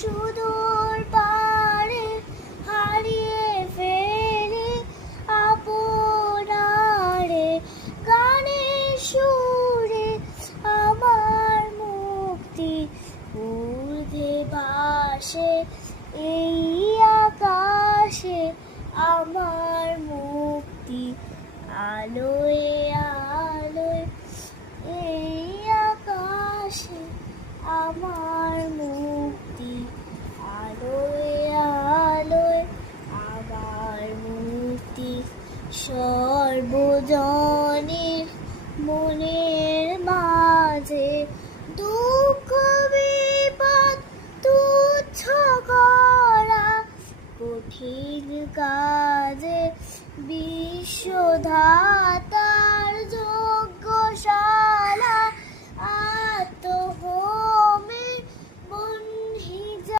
সুদূর পারে হারিয়ে ফেলি আপনারে গানের সুরে আমার মুক্তি ঊর্ধ্বে ভাসে এই আকাশে আমার মুক্তি আলোয় আলোয় এই আকাশে আমার মুক্তি আলোয় আলোয় আমার মুক্তি সর্বজনের মনের মাঝে দুঃখ বিপদ তুচ্ছ করা কঠিন কাজে বিশ্বধাতা